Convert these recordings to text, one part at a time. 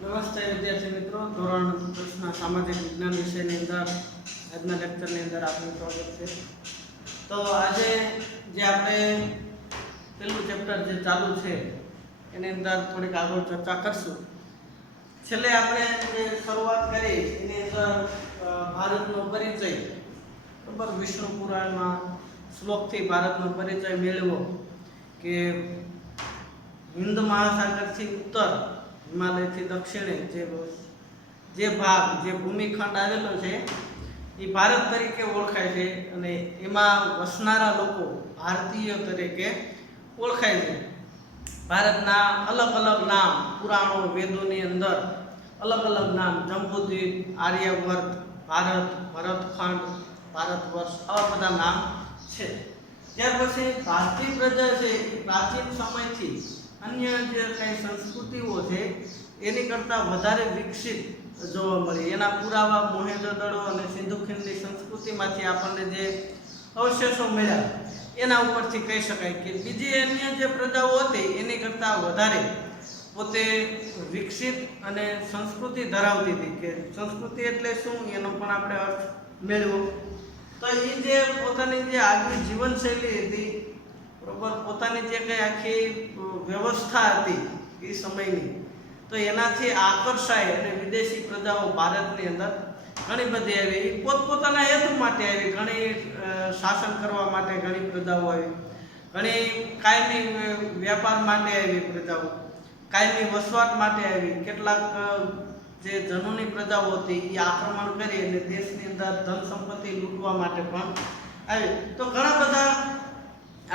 નમસ્તે વિદ્યાર્થી મિત્રો, ધોરણ 10ના સામાજિક વિજ્ઞાન વિષયની અંદર આજના લેક્ચરની અંદર આપનું સ્વાગત છે. તો આજે જે આપણે પહેલું ચેપ્ટર જે ચાલુ છે એની અંદર થોડીક આગળ ચર્ચા કરશું. છેલ્લે આપણે જે શરૂઆત કરી એની અંદર ભારતનો પરિચય, બરાબર, વિષ્ણુ પુરાણમાં શ્લોકથી ભારતનો પરિચય મેળવ્યો કે હિન્દ મહાસાગરથી ઉત્તર, હિમાલયથી દક્ષિણે જે ભાગ, જે ભૂમિખંડ આવેલો છે એ ભારત તરીકે ઓળખાય છે અને એમાં વસનારા લોકો ભારતીય તરીકે ઓળખાય છે. ભારતના અલગ અલગ નામ પુરાણો વેદોની અંદર અલગ અલગ નામ, જંબુદ્વીપ, આર્યવર્ત, ભારત, ભરતખંડ, ભારતવર્ષ, આવા બધા નામ છે. ત્યાર પછી ભારતીય પ્રજા છે એ પ્રાચીન સમયથી અન્ય જે કંઈ સંસ્કૃતિઓ છે એની કરતાં વધારે વિકસિત જોવા મળે. એના પુરાવા મોહેંજો-દડો અને સિંધુ ખીણની સંસ્કૃતિમાંથી આપણને જે અવશેષો મળ્યા એના ઉપરથી કહી શકાય કે બીજી અન્ય જે પ્રજાઓ હતી એની કરતાં વધારે પોતે વિકસિત અને સંસ્કૃતિ ધરાવતી હતી. કે સંસ્કૃતિ એટલે શું એનો પણ આપણે અર્થ મેળવ્યો. તો એ જે પોતાની જે આગવી જીવનશૈલી હતી, બરોબર, પોતાની જે કંઈ આખી વ્યવસ્થા હતી એ સમયની, તો એનાથી આકર્ષાય અને વિદેશી પ્રજાઓ ભારતની અંદર ઘણી બધી આવી. પોતપોતાના હેતુ માટે આવી, ઘણી શાસન કરવા માટે ઘણી પ્રજાઓ આવી, ઘણી કાયમી વ્યાપાર માટે આવી પ્રજાઓ, કાયમી વસવાટ માટે આવી. કેટલાક જે જનોની પ્રજાઓ હતી એ આક્રમણ કરી અને દેશની અંદર ધન સંપત્તિ લૂંટવા માટે પણ આવી. તો ઘણા બધા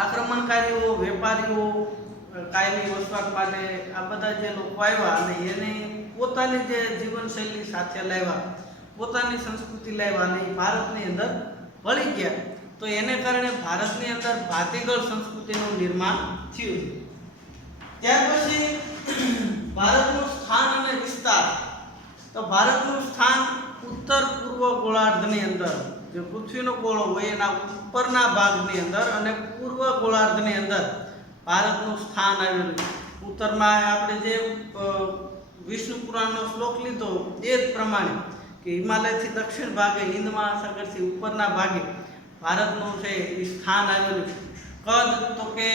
આક્રમણકારીઓ, વેપારીઓ, કાયમી વસવાટ માટે આ બધા જે લોકો આવ્યા અને એને પોતાની જે જીવનશૈલી સાથે લાવ્યા, પોતાની સંસ્કૃતિ લાવ્યા અને એ ભારતની અંદર ભળી ગયા. તો એને કારણે ભારતની અંદર ભાતીગળ સંસ્કૃતિનું નિર્માણ થયું. ત્યાર પછી ભારતનું સ્થાન અને વિસ્તાર. તો ભારતનું સ્થાન ઉત્તર પૂર્વ ગોળાર્ધની અંદર, જે પૃથ્વીનો ગોળો હોય એના ઉપરના ભાગની અંદર અને પૂર્વ ગોળાર્ધની અંદર ભારતનું સ્થાન આવેલું. ઉત્તરમાં આપણે જે વિષ્ણુ પુરાણનો શ્લોક લીધો એ જ પ્રમાણે કે હિમાલયથી દક્ષિણ ભાગે, હિન્દ મહાસાગરથી ઉપરના ભાગે ભારતનું છે એ સ્થાન આવેલું છે. કદ તો કે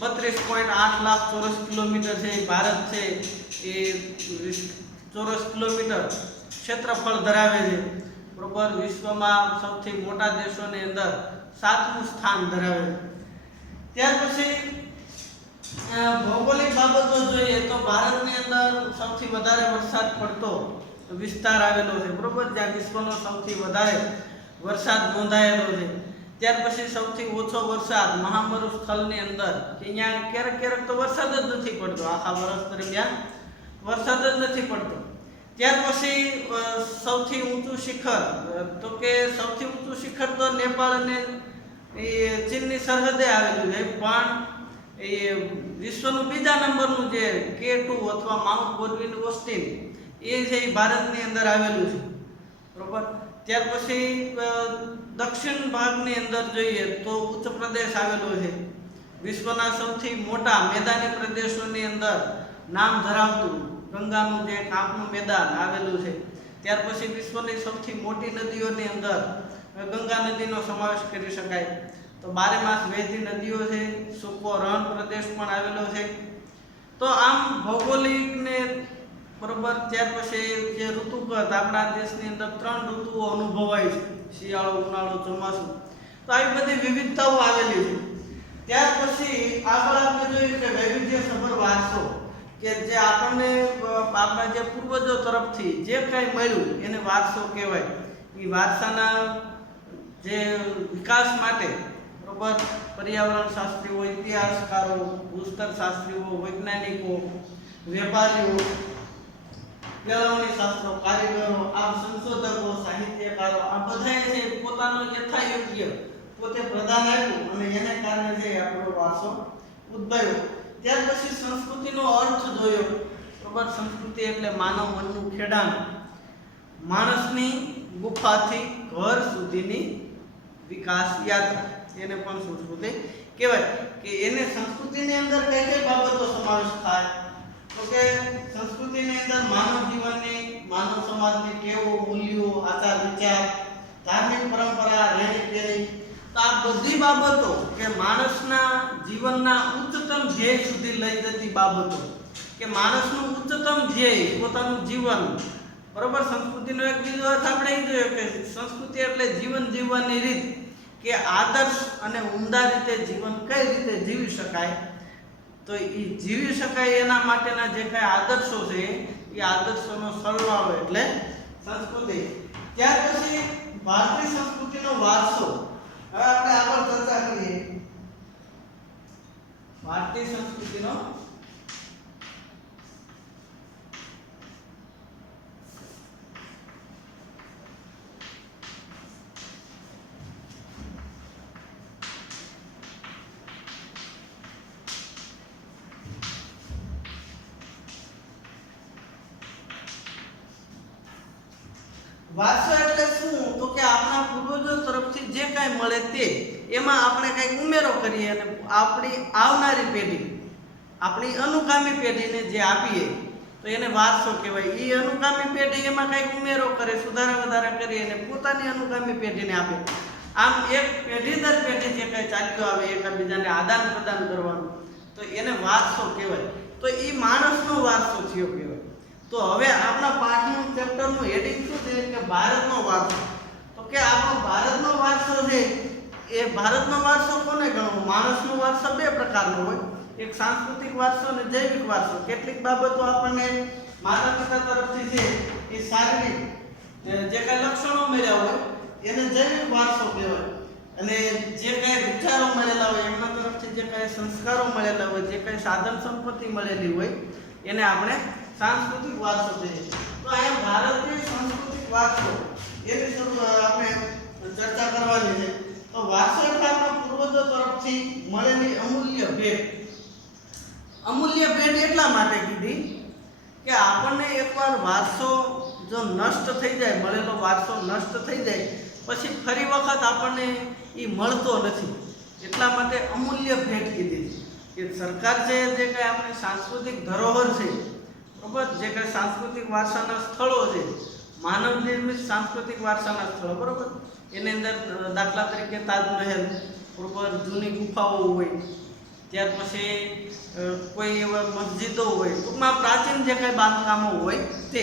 32.8 લાખ ચોરસ કિલોમીટર છે. ભારત છે એ ચોરસ કિલોમીટર ક્ષેત્રફળ ધરાવે છે, બરોબર. વિશ્વમાં સૌથી મોટા દેશોની અંદર 7મું સ્થાન ધરાવે છે. ત્યાર પછી ભૌગોલિક બાબતો જોઈએ તો ભારતની અંદર સૌથી વધારે વરસાદ પડતો વિસ્તાર આવેલો છે, બરોબર, જ્યાં વિશ્વનો સૌથી વધારે વરસાદ નોંધાયેલો છે. ત્યાર પછી સૌથી ઓછો વરસાદ મહામરુસ્થળની અંદર, કે અહીંયા ક્યારેક ક્યારેક તો વરસાદ જ નથી પડતો, આખા વર્ષ દરમિયાન વરસાદ જ નથી પડતો. ત્યાર પછી સૌથી ઊંચું શિખર, તો કે સૌથી ઊંચું શિખર તો નેપાળ અને એ ચીનની સરહદે આવેલું છે, પણ એ વિશ્વનું બીજા નંબરનું જે K2 અથવા માઉન્ટ બોરવિન ઓસ્ટિન એ છે એ ભારતની અંદર આવેલું છે, બરોબર. ત્યાર પછી દક્ષિણ ભાગની અંદર જોઈએ તો ઉચ્ચ પ્રદેશ આવેલો છે. વિશ્વના સૌથી મોટા મેદાની પ્રદેશોની અંદર નામ ધરાવતું ગંગાનું જે કાંપનું મેદાન આવેલું છે. ત્યાર પછી વિશ્વની સૌથી મોટી નદીઓની અંદર ગંગા નદીનો સમાવેશ કરી શકાય. તો 12 માસ વહેતી નદીઓ છે. સૂકો રણ પ્રદેશ પણ આવેલો છે. તો આમ ભૌગોલિકને, બરોબર. ત્યાર પછી જે ઋતુગત, આપણા દેશની અંદર 3 ઋતુઓ અનુભવાય છે, શિયાળો, ઉનાળો, ચોમાસું. તો આવી બધી વિવિધતાઓ આવેલી છે. ત્યાર પછી આગળ આપણે જોયું કે વૈવિધ્યસભર વારસો, કે જે આપણને આપણા જે પૂર્વજો તરફથી જે કંઈ મળ્યું એને વારસો કહેવાય. એ વારસાના જે વિકાસ માટે, બરોબર, પર્યાવરણ શાસ્ત્રીઓ, ઇતિહાસકારો, ભૂસ્તર શાસ્ત્રીઓ, વૈજ્ઞાનિકો, વેપારીઓ, કેળવણી શાસ્ત્રો, કારીગરો, આ સંશોધકો, સાહિત્યકારો, આ બધાએ છે પોતાનો યથાયોગ્ય પોતે પ્રદાન આપ્યું અને એને કારણે છે આપણો વારસો ઉદ્ભવ્યો. ત્યાર પછી સંસ્કૃતિનો અર્થ જોયો, બરોબર. સંસ્કૃતિ એટલે માનવ મનનું ખેડાણ, માણસની ગુફાથી ઘર સુધીની વિકાસ યાત્રા, એને પણ સંસ્કૃતિ કહેવાય. કે એને સંસ્કૃતિની અંદર કઈ કઈ બાબતો સમાવેશ થાય, ઓકે, સંસ્કૃતિની અંદર માનવ જીવનની, માનવ સમાજની ટેવો, મૂલ્યો, આચાર વિચાર, ધાર્મિક પરંપરા, રહેણી કહેણી, તો આ બધી બાબતો કે માણસના જીવનના ઉચ્ચતમ ધ્યેય સુધી લઈ જતી બાબતો, કે માણસનું ઉચ્ચતમ ધ્યેય પોતાનું જીવન, બરોબર. સંસ્કૃતિનો એક બીજો અર્થ આપણે એ જોયો કે સંસ્કૃતિ એટલે જીવન જીવવાની રીત, કે આદર્શ અને ઉમદા રીતે જીવન કઈ રીતે જીવી શકાય, તો એ જીવી શકાય એના માટેના જે કઈ આદર્શો છે એ આદર્શોનો સરવાળો એટલે સંસ્કૃતિ. ત્યાર પછી ભારતીય સંસ્કૃતિનો વારસો. હવે આપણે આગળ ચર્ચા કરીએ ભારતીય સંસ્કૃતિનો વારસો એટલે શું? તો કે આપણા પૂર્વજો તરફથી જે કાંઈ મળે તે એમાં આપણે કંઈક ઉમેરો કરીએ અને આપણી આવનારી પેઢી, આપણી અનુગામી પેઢીને જે આપીએ તો એને વારસો કહેવાય. એ અનુગામી પેઢી એમાં કંઈક ઉમેરો કરે, સુધારા વધારા કરી અને પોતાની અનુગામી પેઢીને આપે. આમ એક પેઢી દર પેઢી જે કાંઈ ચાલ્યું આવે એકબીજાને આદાન પ્રદાન કરવાનું, તો એને વારસો કહેવાય. તો એ માણસનો વારસો થયો કહેવાય. તો હવે આપણા પાઠનું ચેપ્ટરનું હેડિંગ શું છે કે ભારતનો વારસો. તો કે આપણો ભારતનો વારસો છે એ ભારતનો વારસો કોને ગણવો? માણસનો વારસો બે પ્રકારનો હોય, એક સાંસ્કૃતિક વારસો અને જૈવિક વારસો. કેટલીક બાબતો આપણને માતા પિતા તરફથી છે એ શારીરિક જે કાંઈ લક્ષણો મળ્યા હોય એને જૈવિક વારસો કહેવાય, અને જે કાંઈ વિચારો મળેલા હોય એમના તરફથી જે કાંઈ સંસ્કારો મળેલા હોય, જે કાંઈ સાધન સંપત્તિ મળેલી હોય એને આપણે સાંસ્કૃતિક વારસો છે. તો અહીંયા ભારતીય સાંસ્કૃતિક વારસો એની શરૂ આપણે ચર્ચા કરવાની છે. તો વારસો એટલે આપણા પૂર્વજો તરફથી મળેલી અમૂલ્ય ભેટ. અમૂલ્ય ભેટ એટલા માટે કીધી કે આપણને એકવાર વારસો જો નષ્ટ થઈ જાય, મળેલો વારસો નષ્ટ થઈ જાય પછી ફરી વખત આપણને એ મળતો નથી, એટલા માટે અમૂલ્ય ભેટ કીધી. કે સરકાર છે જે કંઈ આપણે સાંસ્કૃતિક ધરોહર છે, બરાબર, જે કંઈ સાંસ્કૃતિક વારસાના સ્થળો છે, માનવ નિર્મિત સાંસ્કૃતિક વારસાના સ્થળો, બરાબર, એની અંદર દાખલા તરીકે તાજમહેલ, બરાબર, જૂની ગુફાઓ હોય, ત્યાર પછી કોઈ એવા મસ્જિદો હોય, ટૂંકમાં પ્રાચીન જે કંઈ બાંધકામો હોય તે,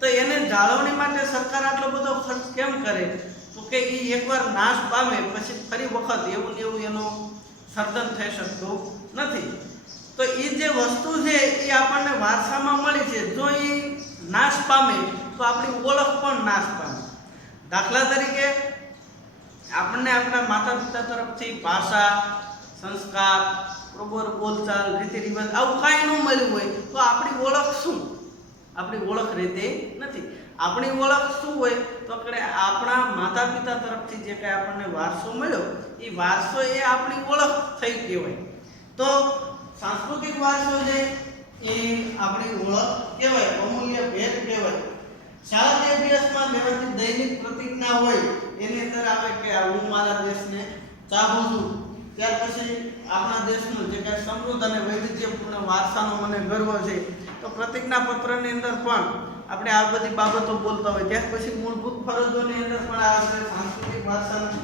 તો એને જાળવણી માટે સરકાર આટલો બધો ખર્ચ કેમ કરે? તો કે એ એકવાર નાશ પામે પછી ફરી વખત એવું ને એવું એનું સર્જન થઈ શકતું નથી. તો એ જે વસ્તુ છે એ આપણને વારસામાં મળી છે, જો એ નાશ પામે તો આપણી ઓળખ પણ નાશ પામે. દાખલા તરીકે આપણને આપણા માતા પિતા તરફથી ભાષા, સંસ્કાર, બરોબર, બોલચાલ, રીતિ રિવાજ આવું કાંઈ ન મળ્યું હોય તો આપણી ઓળખ શું? આપણી ઓળખ રહેતી નથી. આપણી ઓળખ શું હોય? તો કે આપણા માતા પિતા તરફથી જે કાંઈ આપણને વારસો મળ્યો એ વારસો એ આપણી ઓળખ થઈ કહેવાય. તો સાંસ્કૃતિક વારસો છે એ આપણી ઓળખ કહેવાય, અમૂલ્ય ભેટ કહેવાય. શાળાના અભ્યાસમાં લેવાતી દૈનિક પ્રતિજ્ઞા હોય એની અંદર આવે કે હું મારા દેશને ચાહું છું. ત્યાર પછી આપણા દેશનો જે કાંઈ સમૃદ્ધ અને વૈવિધ્યપૂર્ણ વારસાનો મને ગર્વ છે, તો પ્રતિજ્ઞા પત્રની અંદર પણ આપણે આ બધી બાબતો બોલતા હોય. ત્યાર પછી મૂળભૂત ફરજોની અંદર પણ આપણે સાંસ્કૃતિક વારસાનું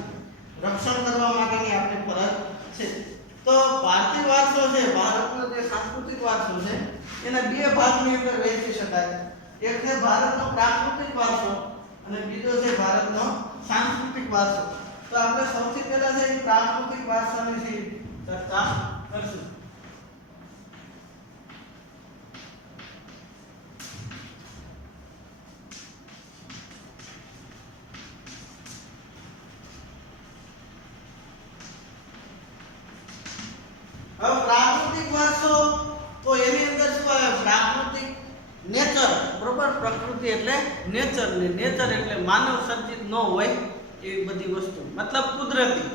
રક્ષણ કરવા માટેની આપણી ફરજ છે. તો ભારતીય વારસો છે, ભારતનો જે સાંસ્કૃતિક વારસો છે એના બે ભાગની અંદર વહેંચી શકાય. એક છે ભારતનો પ્રાકૃતિક વારસો અને બીજો છે ભારતનો સાંસ્કૃતિક વારસો. તો આપણે સૌથી પહેલા છે પ્રાકૃતિક વારસાની ચર્ચા કરશું. હવે પ્રાકૃતિક વારસો તો એની અંદર શું આવે? પ્રાકૃતિક નેચર, બરોબર, પ્રકૃતિ એટલે નેચર ને નેચર એટલે માનવ સર્જિત ન હોય એવી બધી વસ્તુ, મતલબ કુદરતી.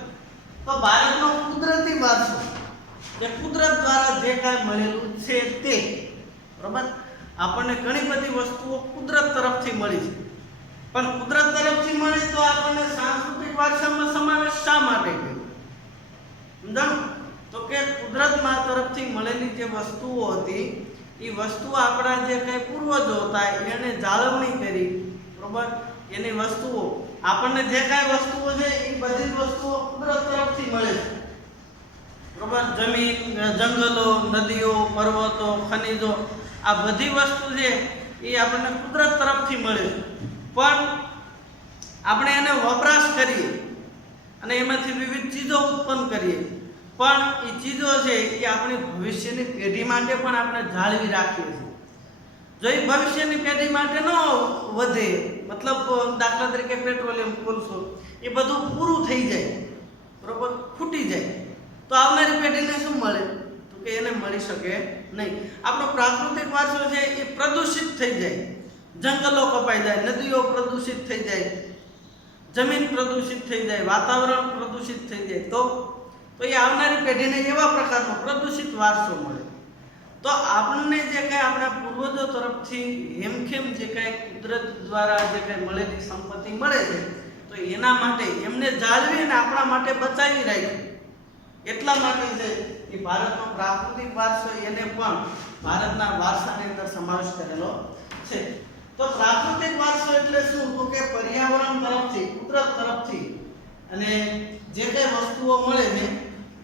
તો ભારતનો કુદરતી વારસો એ કુદરત દ્વારા જે કાંઈ મળેલું છે તે, બરોબર, આપણને ઘણી બધી વસ્તુઓ કુદરત તરફથી મળી છે, પણ કુદરત તરફથી મળી તો આપણને સાંસ્કૃતિક વારસામાં સમાવેશ શા માટે કર્યો? સમજાણું? તો કે કુદરતમાં તરફથી મળેલી જે વસ્તુઓ હતી એ વસ્તુઓ આપણા જે કંઈ પૂર્વજો હતા એને જાળવણી કરી, બરોબર, એની વસ્તુઓ આપણને જે કાંઈ વસ્તુઓ છે એ બધી જ વસ્તુઓ કુદરત તરફથી મળે છે, બરોબર. જમીન, જંગલો, નદીઓ, પર્વતો, ખનિજો, આ બધી વસ્તુ છે એ આપણને કુદરત તરફથી મળે છે. પણ આપણે એને વપરાશ કરીએ અને એમાંથી વિવિધ ચીજો ઉત્પન્ન કરીએ, પણ એ ચીજો છે એ આપણી ભવિષ્યની પેઢી માટે પણ આપણે જાળવી રાખીએ છીએ. જો એ ભવિષ્યની પેઢી માટે ન વધે, મતલબ દાખલા તરીકે પેટ્રોલિયમ, કોલસો, એ બધું પૂરું થઈ જાય, બરોબર, ખૂટી જાય, તો આવનારી પેઢીને શું મળે? તો કે એને મળી શકે નહીં. આપણો પ્રાકૃતિક વારસો છે એ પ્રદૂષિત થઈ જાય, જંગલો કપાઈ જાય, નદીઓ પ્રદૂષિત થઈ જાય, જમીન પ્રદૂષિત થઈ જાય, વાતાવરણ પ્રદૂષિત થઈ જાય, તો એ આવનારી પેઢીને એવા પ્રકારનો પ્રદૂષિત વારસો મળે. તો આપણને જે કાંઈ આપણા પૂર્વજો તરફથી હેમખેમ જે કાંઈ કુદરત દ્વારા જે કાંઈ મળેલી સંપત્તિ મળે છે, તો એના માટે એમને જાળવીને આપણા માટે બચાવી રાખી. એટલા માટે છે એ ભારતનો પ્રાકૃતિક વારસો એને પણ ભારતના વારસાની અંદર સમાવેશ કરેલો છે. તો પ્રાકૃતિક વારસો એટલે શું? તો કે પર્યાવરણ તરફથી, કુદરત તરફથી અને જે કઈ વસ્તુઓ મળે છે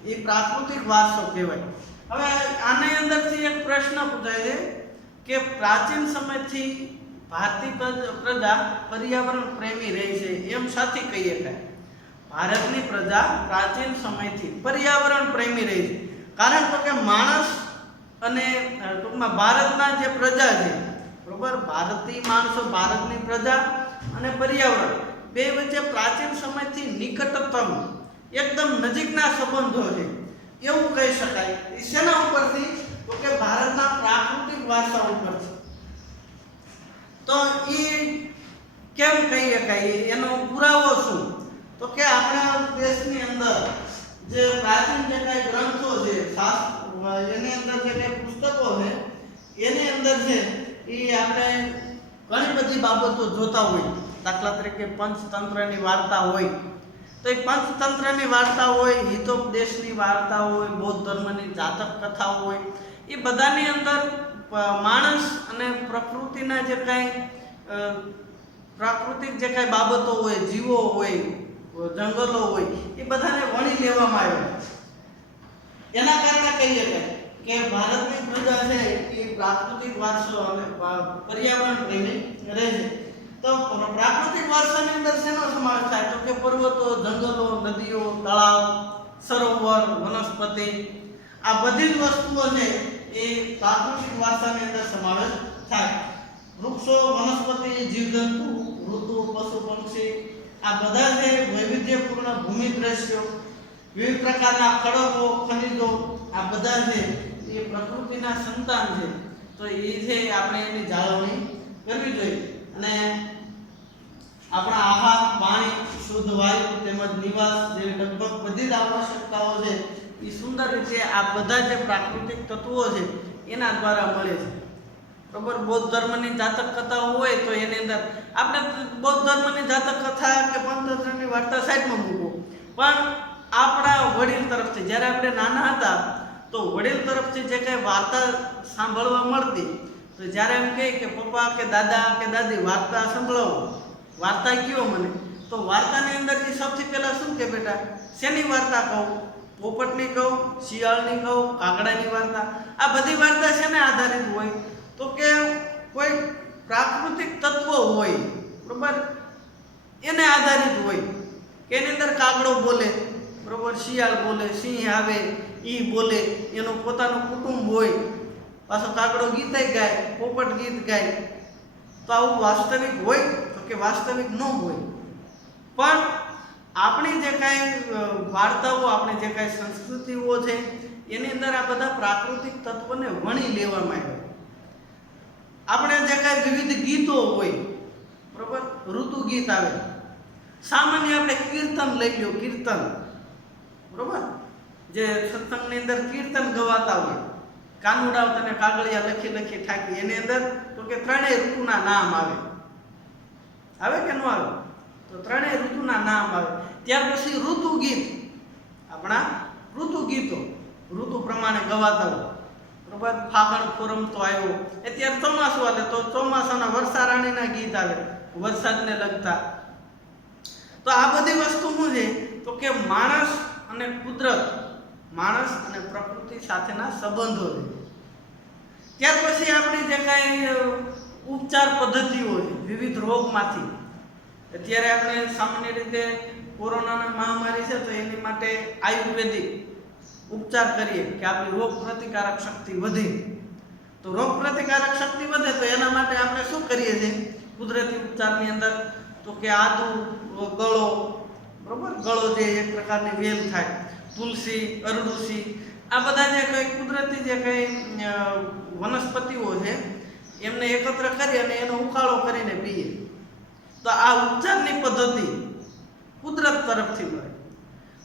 એ પ્રાકૃતિક વારસો કહેવાય. હવે આની અંદરથી એક પ્રશ્ન પૂછાય છે કે પ્રાચીન સમયથી ભારતીય પ્રજા પર્યાવરણ પ્રેમી રહી છે, એમ સાથી કહી શકાય? ભારતની પ્રજા પ્રાચીન સમયથી પર્યાવરણ પ્રેમી રહી છે. કારણ તો કે માણસ અને ટૂંકમાં ભારતના જે પ્રજા છે, બરોબર, ભારતીય માણસો, ભારતની પ્રજા અને પર્યાવરણ બે વચ્ચે પ્રાચીન સમયથી નિકટતમ, એકદમ નજીકના સંબંધો છે એવું કહી શકાય. એ શેના ઉપરથી? તો કે ભારતના પ્રાકૃતિક વારસા ઉપરથી. તો એ કેમ કહી શકાય? એનો પુરાવો શું? તો કે આપણા દેશની અંદર જે પ્રાચીન જે કાંઈ ગ્રંથો છે, એની અંદર જે કાંઈ પુસ્તકો છે, એની અંદર છે એ આપણે ઘણી બધી બાબતો જોતા હોય. દાખલા તરીકે પંચતંત્રની વાર્તા હોય, તો એ પંચતંત્રની વાર્તા હોય, હિતોપદેશની વાર્તા હોય, બૌદ્ધ ધર્મની જાતક કથાઓ હોય, એ બધાની અંદર માણસ અને પ્રકૃતિના જે કાંઈ પ્રાકૃતિક જે કાંઈ બાબતો હોય, જીવો હોય, જંગલો હોય, એ બધાને વણી લેવામાં આવ્યા. એના કારણે કહીએ કે ભારતની પ્રજા છે એ પ્રાકૃતિક વારસો અને પર્યાવરણ પ્રેમી રહે છે. તો પ્રાકૃતિક વારસાની અંદર શેનો સમાવેશ થાય? તો કે પર્વતો, જંગલો, નદીઓ, તળાવ, સરોવર, વનસ્પતિ, આ બધી જ વસ્તુઓ છે એ પ્રાકૃતિક વારસાની અંદર સમાવેશ થાય. વૃક્ષો, વનસ્પતિ, જીવજંતુ, ઋતુ, પશુ પક્ષી, આ બધા છે વૈવિધ્યપૂર્ણ ભૂમિ દ્રશ્યો, વિવિધ પ્રકારના ખડકો, ખનિજો, આ બધા છે એ પ્રકૃતિના સંતાન છે. તો એ છે આપણે એની જાળવણી કરવી જોઈએ. અને આપણા આહાર, પાણી, શુદ્ધ વાયુ તેમજ નિવાસ જેવી લગભગ બધી જ આવશ્યકતાઓ છે એ સુંદર રીતે આ બધા જે પ્રાકૃતિક તત્વો છે એના દ્વારા મળે છે, બરોબર. બૌદ્ધ ધર્મની જાતક કથાઓ હોય તો એની અંદર આપણે બૌદ્ધ ધર્મની જાતક કથા કે પંચતંત્રની વાર્તા સાઈડમાં મૂકો, પણ આપણા વડીલ તરફથી જ્યારે આપણે નાના હતા તો વડીલ તરફથી જે કંઈ વાર્તા સાંભળવા મળતી, તો જ્યારે એમ કહે કે પપ્પા કે દાદા કે દાદી વાર્તા સંભળાવો, વાર્તા કયો મને, તો વાર્તાની અંદર એ સૌથી પહેલાં શું કે બેટા શેની વાર્તા કહું? પોપટની કહું, શિયાળની કહું, કાગડાની વાર્તા. આ બધી વાર્તા શેને આધારિત હોય? તો કે કોઈ પ્રાકૃતિક તત્વો હોય, બરોબર, એને આધારિત હોય કે એની અંદર કાગડો બોલે, બરોબર, શિયાળ બોલે, સિંહ આવે એ બોલે, એનું પોતાનું કુટુંબ હોય, પાછો કાગડો ગીત ગાય, પોપટ ગીત ગાય. તો આવું વાસ્તવિક હોય? તો કે વાસ્તવિક ન હોય. પણ આપણી જે કાંઈ વાર્તાઓ, આપણી જે કાંઈ સંસ્કૃતિઓ છે એની અંદર આ બધા પ્રાકૃતિક તત્વોને વણી લેવામાં આવે. આપણે જે કાંઈ વિવિધ ગીતો હોય, બરોબર, ઋતુ ગીત આવે, સામાન્ય આપણે કીર્તન લઈ લો, કીર્તન, બરોબર, જે સત્સંગની અંદર કીર્તન ગવાતા હોય, કાનુડાઓ તને કાગળિયા લખી લખી ઠાકી, એની અંદર તો કે ત્રણેય ઋતુના નામ આવે, આવે કે ન આવે? તો ત્રણેય ઋતુના નામ આવે. ત્યાર પછી ઋતુ ગીત, આપણા ઋતુ ગીતો ઋતુ પ્રમાણે ગવાતા હોય, બરોબર, ફાગણ ફોરમ તો આવ્યો, અત્યારે ચોમાસું હાલે તો ચોમાસાના વર્ષા રાણીના ગીત આવે વરસાદને લગતા. તો આ બધી વસ્તુ શું છે તો કે માણસ અને કુદરત, માણસ અને પ્રકૃતિ સાથેના સંબંધો છે. ત્યાર પછી આપણી જે કાંઈ ઉપચાર પદ્ધતિઓ છે વિવિધ રોગમાંથી, અત્યારે આપણે સામાન્ય રીતે કોરોનાની મહામારી છે તો એની માટે આયુર્વેદિક ઉપચાર કરીએ કે આપણી રોગ પ્રતિકારક શક્તિ વધે. તો રોગ પ્રતિકારક શક્તિ વધે તો એના માટે આપણે શું કરીએ છીએ કુદરતી ઉપચારની અંદર તો કે આદુ, ગળો, બરોબર, ગળો જે એક પ્રકારની વેલ થાય, તુલસી, અરડુસી, આ બધા જે કંઈ કુદરતી જે કંઈ વનસ્પતિઓ છે એમને એકત્ર કરી અને એનો ઉકાળો કરીને પીએ. તો આ ઉપચારની પદ્ધતિ કુદરત તરફથી મળે.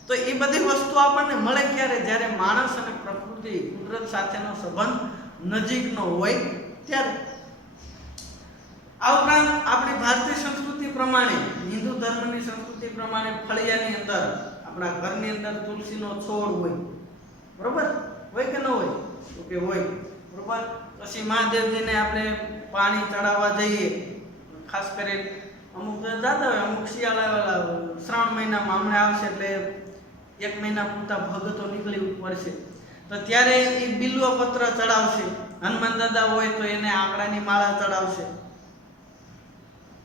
તો એ બધી વસ્તુ આપણને મળે ક્યારે? જ્યારે માણસ અને પ્રકૃતિ, કુદરત સાથેનો સંબંધ નજીકનો હોય ત્યારે. આ ઉપરાંત આપણી ભારતીય સંસ્કૃતિ પ્રમાણે, હિન્દુ ધર્મની સંસ્કૃતિ પ્રમાણે ફળિયાની અંદર, આપણા ઘરની અંદર તુલસીનો છોડ હોય, બરોબર, હોય કે ન હોય? તો કે હોય, બરોબર. પછી મહાદેવજીને આપણે પાણી ચડાવવા જઈએ, ખાસ કરીને અમુક દાદા હોય, અમુક શિયાળા શ્રાવણ મહિનામાં હમણાં આવશે એટલે 1 મહિના પૂરતા ભગતો નીકળી પડશે તો ત્યારે એ બિલ્વ પત્ર ચડાવશે. હનુમાન દાદા હોય તો એને આંકડાની માળા ચડાવશે.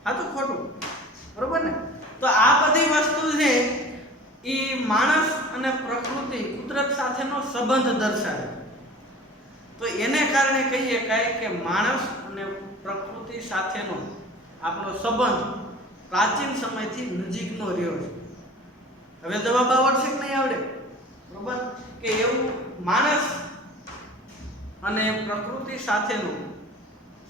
હા તો ખોટું, બરોબર ને? તો આ બધી વસ્તુ છે એ માણસ અને પ્રકૃતિ, કુદરત સાથેનો સંબંધ દર્શાવે. તો એને કારણે કહીએ કે માણસ અને પ્રકૃતિ સાથેનો આપણો સંબંધ પ્રાચીન સમયથી નજીકનો રહ્યો છે. હવે જવાબ આવડશે કે નહીં આવડે? બરોબર, કે એવું માણસ અને પ્રકૃતિ સાથેનો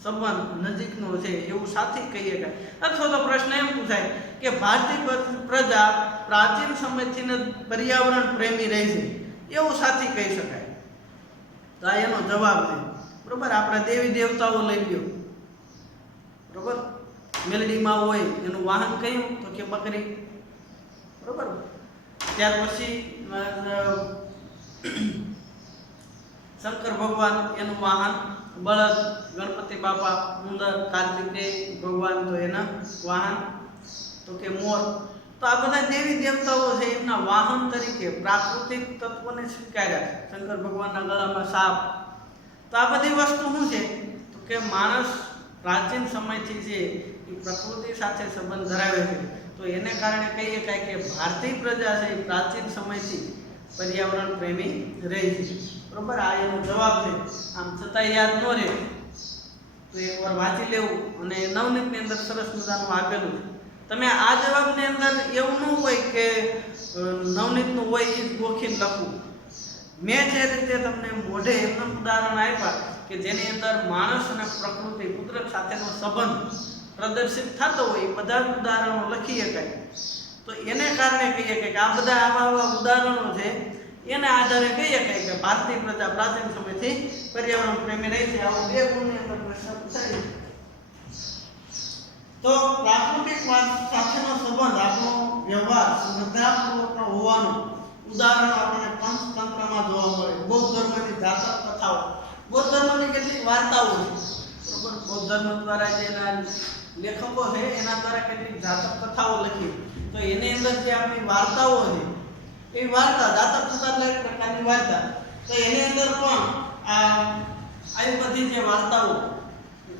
સંબંધ નજીકનો છે એવું સાથી કહીએ કે. અથવા તો પ્રશ્ન એમ પૂછાય કે ભારતીય પ્રજા પ્રાચીન સમયથી પર્યાવરણ પ્રેમી રહી છે એવું સાથી કહી શકાય? તો આ એનો જવાબ છે. બરોબર, આપણા દેવી દેવતાઓ લઈ લ્યો, બરોબર, મેલડીમાં હોય એનું વાહન કયું તો કે બકરી, બરોબર. ત્યાર પછી શંકર ભગવાન એનું વાહન બળદ, ગણપતિ બાપા ઉંદર, કાર્તિકેય ભગવાન તો એના વાહન તો કે મોર. તો આ બધા દેવી દેવતાઓ છે એમના વાહન તરીકે પ્રાકૃતિક તત્વોને સ્વીકાર્યા છે. શંકર ભગવાનના ગળામાં સાપ. તો આ બધી વસ્તુ શું છે તો કે માણસ પ્રાચીન સમયથી છે એ પ્રકૃતિ સાથે સંબંધ ધરાવે છે. તો એને કારણે કહીએ કે ભારતીય પ્રજા છે એ પ્રાચીન સમયથી પર્યાવરણ પ્રેમી રહી છે. બરોબર, આ એનો જવાબ છે. આમ છતાં યાદ ન રહે તો એકવાર વાંચી લેવું. અને નવનીતની અંદર સરસ મજાનું આપેલું છે. તમે આ જવાબની અંદર એવું ન હોય કે નવનીતનું હોય એ જ ગોખીને લખવું. મેં જે રીતે તમને મોઢે એમનું ઉદાહરણ આપ્યા કે જેની અંદર માણસ અને પ્રકૃતિ, કુદરત સાથેનો સંબંધ પ્રદર્શિત થતો હોય એ બધા ઉદાહરણો લખી શકાય. તો એને કારણે કહીએ કે આ બધા આવા ઉદાહરણો છે એને આધારે કહીએ કે ભારતીય પ્રજા પ્રાચીન સમયથી પર્યાવરણ પ્રેમી રહી છે. આવો 2 ગુણની અંદર પ્રશ્ન પૂછાય. તો પ્રાકૃતિક સાથેનો સંબંધ, આપણો વ્યવહાર શ્રદ્ધાપૂર્વકનો હોવાનું ઉદાહરણ આપણને પંચતંત્રમાં જોવા મળે. બૌદ્ધ ધર્મની જાતક કથાઓ, બૌદ્ધ ધર્મની કેટલીક વાર્તાઓ છે, બરોબર. બૌદ્ધ ધર્મ દ્વારા જેના લેખકો છે એના દ્વારા કેટલીક જાતક કથાઓ લખી. તો એની અંદર જે આપણી વાર્તાઓ છે એ વાર્તા જાતક કથા એક પ્રકારની વાર્તા. તો એની અંદર પણ આવી બધી જે વાર્તાઓ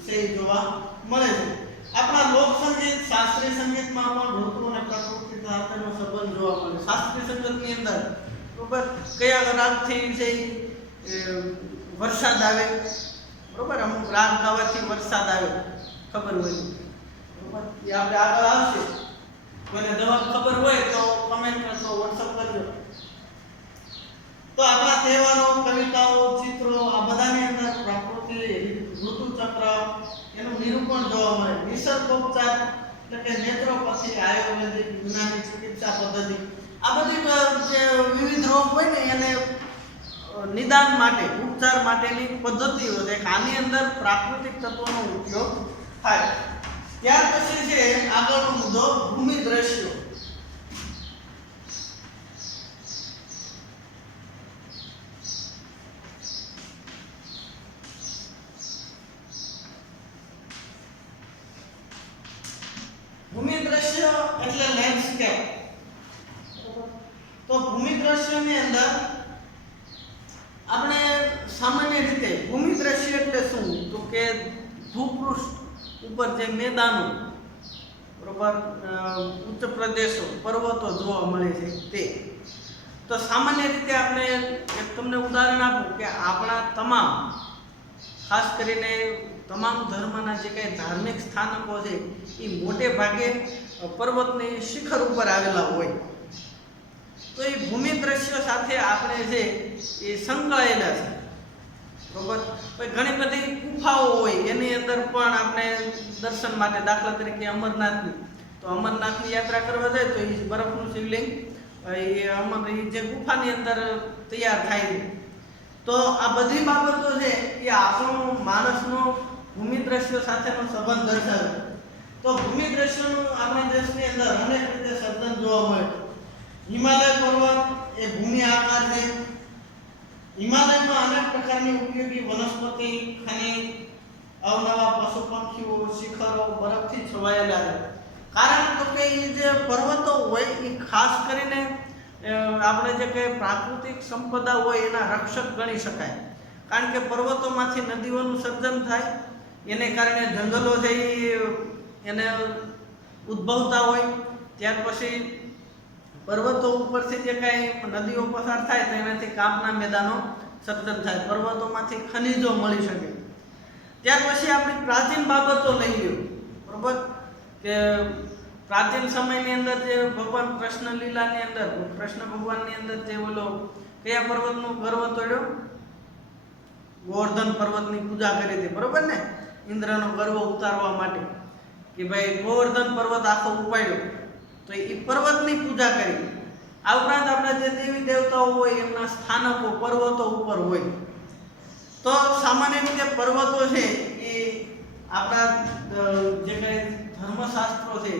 છે એ જોવા મળે છે. આપણા લોક સંગીત, શાસ્ત્રીય સંગીતમાં પણ ઋતુ અને પ્રકૃતિ સાથેનો સંબંધ જોવા મળે. શાસ્ત્રીય સંગીતની અંદર બરોબર કયા રાગથી છે વરસાદ આવે, બરોબર, અમુક રાગ ગાવાથી વરસાદ આવે ખબર હોય, બરોબર, એ આપણે આગળ આવશે. કોઈને જવાબ ખબર હોય તો કમેન્ટ કરજો, વોટ્સઅપ કરજો. તો આપણા તહેવારો, કવિતાઓ, ચિત્રો આ બધાની અંદર પ્રકૃતિ, ઋતુચક્ર એનું નિરૂપણ જોવા મળે. નિસર્ગોપચાર એટલે કે નેત્રોપથી, આયુર્વેદિક, યુનાની ચિકિત્સા પદ્ધતિ, આ બધી જે વિવિધ રોગ હોય ને એને નિદાન માટે, ઉપચાર માટેની પદ્ધતિઓ છે. આની અંદર પ્રાકૃતિક તત્વોનો ઉપયોગ થાય. ત્યાર પછી છે આગળનો મુદ્દો ભૂમિ દ્રશ્યો. તો ભૂમિ દ્રશ્યની અંદર આપણે સામાન્ય રીતે ભૂમિ દ્રશ્ય એટલે શું તો કે ભૂપૃષ્ઠ ઉપર જે મેદાનો બરોબર ઉચ્ચ પ્રદેશો પર્વતો જોવા મળે છે તે તો સામાન્ય રીતે આપણે એક તમને ઉદાહરણ આપું કે આપણા તમામ ખાસ કરીને તમામ ધર્મના જે કંઈ ધાર્મિક સ્થાનકો છે એ મોટે ભાગે પર્વતની શિખર ઉપર આવેલા હોય તો એ ભૂમિ દ્રશ્યો સાથે આપણે જે એ સંકળાયેલા છે બરોબર પછી ઘણી બધી ગુફાઓ હોય એની અંદર પણ આપણે દર્શન માટે દાખલા તરીકે અમરનાથની તો અમરનાથની યાત્રા કરવા જાય તો એ બરફનું શિવલિંગ એ જે ગુફાની અંદર તૈયાર થાય છે તો આ બધી બાબતો છે એ આપણો માણસનો ભૂમિ દ્રશ્યો સાથેનો સંબંધ દર્શાવે તો ભૂમિ દ્રશ્યોનું આપણા દેશની અંદર અનેક રીતે સર્જન જોવા મળે હિમાલય પર્વત એ ભૂમિ આકાર છે હિમાલયમાં અનેક પ્રકારની ઉપયોગી વનસ્પતિ ખનિજ અવનવા પશુ પંખીઓ શિખરો બરફથી છવાયેલા છે કારણ તો કે એ જે પર્વતો હોય એ ખાસ કરીને આપણે જે કંઈ પ્રાકૃતિક સંપદા હોય એના રક્ષક ગણી શકાય કારણ કે પર્વતોમાંથી નદીઓનું સર્જન થાય એને કારણે જંગલો છે એને ઉદ્ભવતા હોય ત્યાર પછી પર્વતો ઉપરથી જે કાંઈ નદીઓ પસાર થાય તો એનાથી કાપના મેદાનો સર્જન થાય પર્વતોમાંથી ખનિજો મળી શકે ત્યાર પછી આપણી પ્રાચીન બાબતો લઈ લ્યો બરોબર કે પ્રાચીન સમયની અંદર જે ભગવાન કૃષ્ણ લીલાની અંદર કૃષ્ણ ભગવાનની અંદર જે બોલો કયા પર્વતનો ગર્વ તોડ્યો ગોવર્ધન પર્વતની પૂજા કરી હતી બરોબર ને ઇન્દ્રનો ગર્વ ઉતારવા માટે કે ભાઈ ગોવર્ધન પર્વત આખો ઉપાડ્યો તો એ પર્વતની પૂજા કરી આ ઉપરાંત આપણા જે દેવી દેવતાઓ હોય એમના સ્થાનકો પર્વતો ઉપર હોય તો સામાન્ય રીતે પર્વતો છે એ આપણા જે કંઈ ધર્મશાસ્ત્રો છે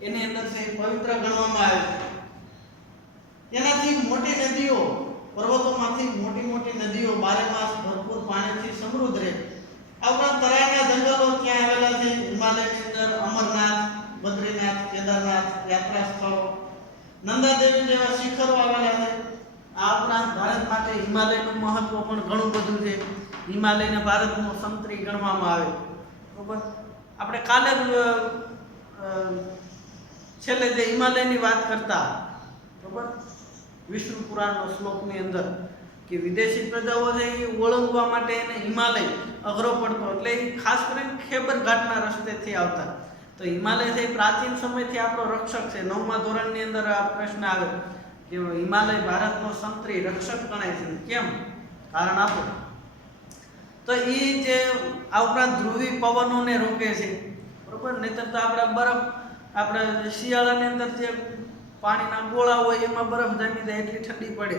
એની અંદર છે પવિત્ર ગણવામાં આવે છે એનાથી મોટી નદીઓ પર્વતોમાંથી મોટી નદીઓ બારે માસ ભરપૂર પાણીથી સમૃદ્ધ રહે આ ઉપરાંત તરાઈના જંગલો ક્યાં આવેલા છે હિમાલયની અંદર અમરનાથ બદ્રીનાથ કેદારનાથ યાત્રા સ્થળો નંદાદેવી જેવા શિખરો આવેલા છે આ ઉપરાંત ભારત માટે હિમાલયનું મહત્વ પણ ઘણું બધું છે હિમાલયને ભારતનો સંતરી ગણવામાં આવે બરોબર આપણે કાલે છેલ્લે જે હિમાલયની વાત કરતા બરોબર વિષ્ણુ પુરાણનો શ્લોકની અંદર કે વિદેશી પ્રજાઓ છે એ ઓળંગવા માટે એને હિમાલય અઘરો પડતો એટલે એ ખાસ કરીને ખેબર ઘાટના રસ્તેથી આવતા તો હિમાલય છે એ પ્રાચીન સમયથી આપણો રક્ષક છે 9મા ધોરણની અંદર આ પ્રશ્ન આવે કે હિમાલય ભારતનો સંતરી રક્ષક ગણાય છે કેમ કારણ આપો તો એ જે આ ઉપરાંત ધ્રુવી પવનોને રોકે છે બરોબર નહીતર તો આપણે શિયાળાની અંદર જે પાણીના ગોળા હોય એમાં બરફ જામી જાય એટલી ઠંડી પડે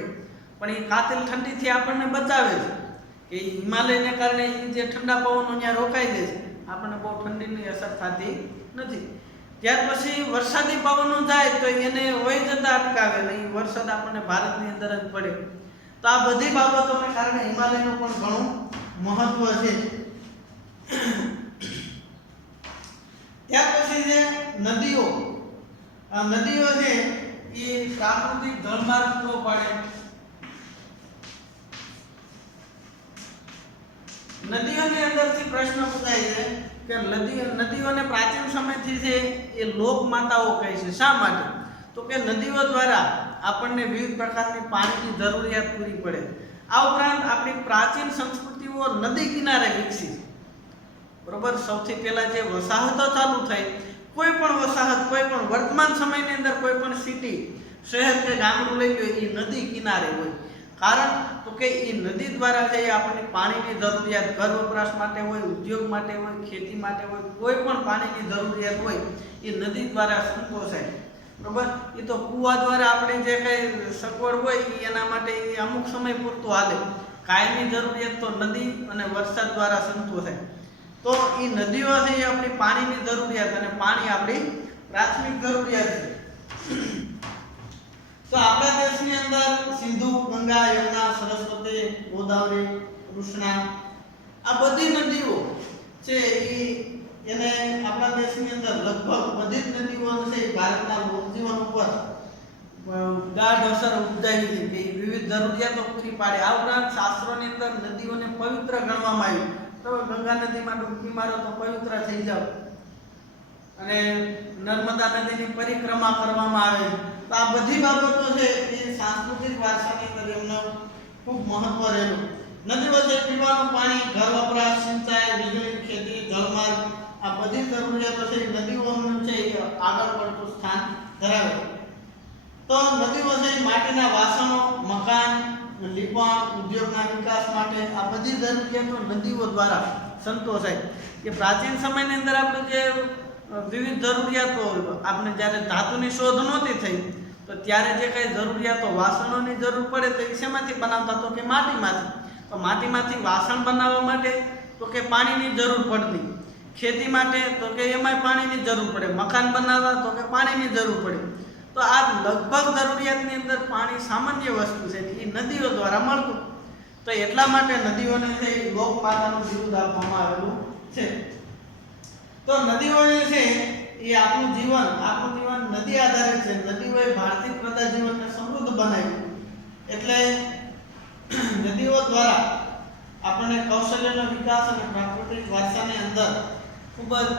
પણ એ કાતિલ ઠંડીથી આપણને બચાવે છે કે હિમાલયને કારણે એ જે ઠંડા પવનો ત્યાં રોકાઈ જાય છે આપણને બહુ ઠંડીની અસર થતી નથી ત્યાર પછી વરસાદી પવનો જાય તો એને વહી જતા અટકાવે ને એ વરસાદ આપણને ભારતની અંદર જ પડે તો આ બધી બાબતોને કારણે હિમાલયનું પણ ઘણું મહત્વ છે ત્યાર પછી જે નદીઓ આ નદીઓ છે એ પ્રાકૃતિક જળમાર્ગ પૂરો પાડે નદીઓની અંદરથી પ્રશ્ન પૂછાય છે કે નદીઓને પ્રાચીન સમયથી છે એ લોક માતાઓ કહે છે શા માટે તો કે નદીઓ દ્વારા આપણને વિવિધ પ્રકારની પાણીની જરૂરિયાત પૂરી પડે આ ઉપરાંત આપણી પ્રાચીન સંસ્કૃતિઓ નદી કિનારે વિકસી બરોબર સૌથી પહેલા જે વસાહતો ચાલુ થઈ કોઈ પણ વસાહત કોઈ પણ વર્તમાન સમયની અંદર કોઈ પણ સિટી શહેર કે ગામડું લઈ લો એ નદી કિનારે હોય કારણ તો કે એ નદી દ્વારા જે આપણને પાણીની જરૂરિયાત ઘર વપરાશ માટે હોય ઉદ્યોગ માટે હોય ખેતી માટે હોય કોઈ પણ પાણીની જરૂરિયાત હોય એ નદી દ્વારા સંતોષાય બરોબર એ તો કૂવા દ્વારા આપણે જે કંઈ સગવડ હોય એના માટે એ અમુક સમય પૂરતું હાલે કાયમી જરૂરિયાત તો નદી અને વરસાદ દ્વારા સંતોષાય તો એ નદીઓ છે એ આપણી પાણીની જરૂરિયાત અને પાણી આપણી પ્રાથમિક જરૂરિયાત છે તો આપણા દેશની અંદર સિંધુ ગંગા યમુના સરસ્વતી ગોદાવરી કૃષ્ણા આ બધી નદીઓ છે એને આપણા દેશની અંદર લગભગ બધી જ નદીઓ છે ભારતના લોકજીવન ઉપર ગાઢ અસર ઉપજાવી છે કે વિવિધ જરૂરિયાતો પૂરી પાડે. આ ઉપરાંત શાસ્ત્રોની અંદર નદીઓને પવિત્ર ગણવામાં આવી. તો ગંગા નદીમાં ડૂબકી મારો તો પવિત્ર થઈ જાવ, અને નર્મદા નદીની પરિક્રમા કરવામાં આવે. તો આ બધી બાબતો છે એ સાંસ્કૃતિક વારસાની અંદર એમનો ખૂબ મહત્વ રહેલું. નદીઓ છે પીવાનું પાણી, ઘર વપરાશ, સિંચાઈ, વીજળી, ખેતી, જળમાર્ગ, આ બધી જરૂરિયાતો છે નદીઓનું છે એ આગળ પડતું સ્થાન ધરાવે. તો નદીઓ છે માટીના વાસણો, મકાન, લીપણ, ઉદ્યોગના વિકાસ માટે આ બધી જરૂરિયાતો નદીઓ દ્વારા સંતોષાય. કે પ્રાચીન સમયની અંદર આપણે જે વિવિધ જરૂરિયાતો, આપણે જ્યારે ધાતુની શોધ નહોતી થઈ તો ત્યારે જે કઈ જરૂરિયાતો વાસણોની જરૂર પડે તો એ શેમાંથી બનાવતા? તો કે માટીમાંથી. તો માટીમાંથી વાસણ બનાવવા માટે તો કે પાણીની જરૂર પડતી. ખેતી માટે તો કે એમાંય પાણીની જરૂર પડે. મકાન બનાવવા તો કે પાણીની જરૂર પડે. તો આ લગભગ જરૂરિયાતની અંદર પાણી સામાન્ય વસ્તુ છે, એ નદીઓ દ્વારા મળતું. તો એટલા માટે નદીઓને છે લોક માતાનું બિરુદ આપવામાં આવેલું છે. તો નદીઓ છે એ આપણું જીવન નદી આધારિત છે. નદીઓએ ભારતીય પ્રજા જીવનને સમૃદ્ધ બનાવ્યું. એટલે નદીઓ દ્વારા આપણને કૌશલ્યનો વિકાસ અને પ્રાકૃતિક વારસાની અંદર ખૂબ જ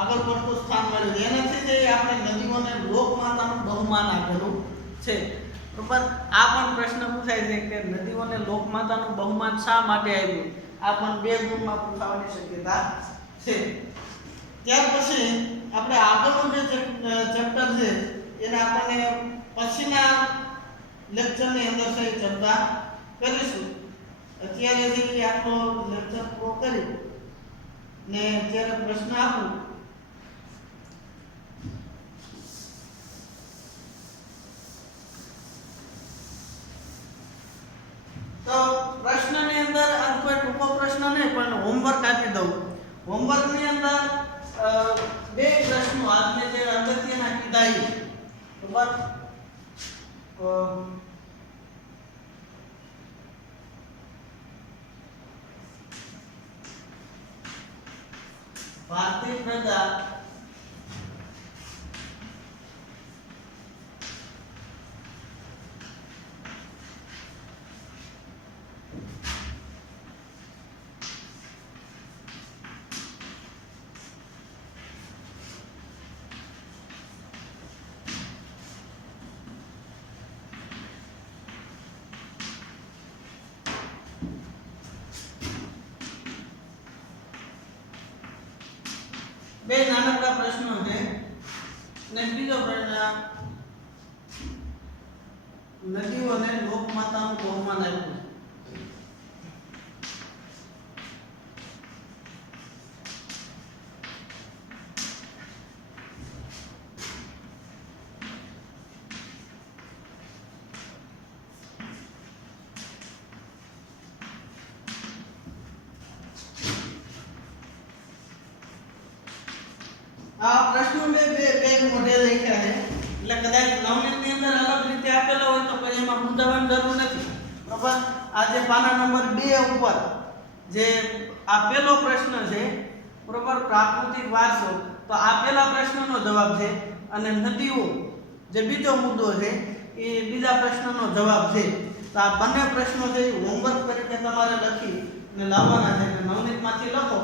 આગળ પડતું સ્થાન મળ્યું. એનાથી જે આપણે નદીઓને લોકમાતાનું બહુમાન આપેલું છે. બરાબર. આ પણ પ્રશ્ન પૂછાય છે કે નદીઓને લોકમાતાનું બહુમાન શા માટે આપ્યું? આ પણ 2 ગુણમાં પૂછાવાની શક્યતા છે. ત્યાર પછી આપણે આગળનું જે ચેપ્ટર છે એને આપણને પછીના લેક્ચરની અંદર છે ચર્ચા કરીશું. અત્યારે જે આટલો લેક્ચર પૂરો કરી ને અત્યારે પ્રશ્ન આપું. તો પ્રશ્નની અંદર આ કોઈ ટૂંકો પ્રશ્ન નહીં પણ હોમવર્ક આપી દઉં. હોમવર્કની અંદર 2 પ્રશ્નો આજને જે અગત્યના કીધા બરાબર. ભારતીય પ્રજા બે નાનકડા પ્રશ્નો છે. અને બીજો પ્રશ્ન, નદીઓને લોકમાતાનું બહુમાન આપ્યું. આ પ્રશ્નો બે મોઢે લખ્યા છે. એટલે કદાચ નવનીતની અંદર અલગ રીતે આપેલો હોય તો પછી એમાં મૂંઝાવાની જરૂર નથી. બરાબર. આ જે પાના નંબર 2 ઉપર જે આ પહેલો પ્રશ્ન છે બરાબર, પ્રાકૃતિક વારસો, તો આ પહેલા પ્રશ્નનો જવાબ છે. અને નદીઓ જે બીજો મુદ્દો છે એ બીજા પ્રશ્નનો જવાબ છે. તો આ બંને પ્રશ્નો છે હોમવર્ક તરીકે તમારે લખી ને લાવવાના છે. નવનીતમાંથી લખો,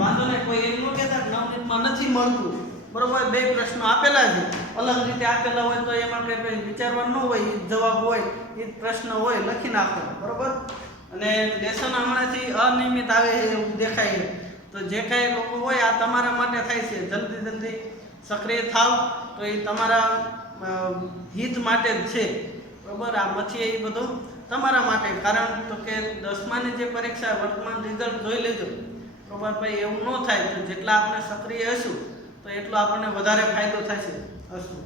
વાંધો નહીં. કોઈ એમ ન કહેતા કે નવનીતમાં નથી મળતું. બરોબર. 2 પ્રશ્નો આપેલા છે, અલગ રીતે આપેલા હોય તો એમાં કંઈ વિચારવાનું ન હોય, જવાબ હોય એ પ્રશ્ન હોય લખી નાખો. બરોબર. અને લેસન હમણાંથી અનિયમિત આવે એવું દેખાય છે. તો જે કાંઈ લોકો હોય આ તમારા માટે થાય છે. જલ્દી સક્રિય થાવ તો એ તમારા હિત માટે જ છે. બરોબર. આ મથી એ બધું તમારા માટે. કારણ તો કે 10માની જે પરીક્ષા વર્તમાન રિઝલ્ટ જોઈ લેજો. બરોબર. ભાઈ એવું ન થાય તો જેટલા આપણે સક્રિય હશું તો એટલો આપણને વધારે ફાયદો થશે. અસ્તુ.